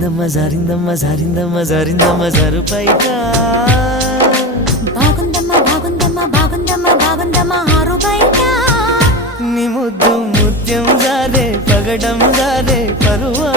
జారిందమ్మ జారిందమ్మ జారిందమ్మ జారిందమ్మ జారు పైట బాగుందమ్మ బాగుందమ్మ బాగుందమ్మ బాగుందమ్మ ఆరు బయట నీ ముద్దు ముత్యం జారే పగడం జారే పరువా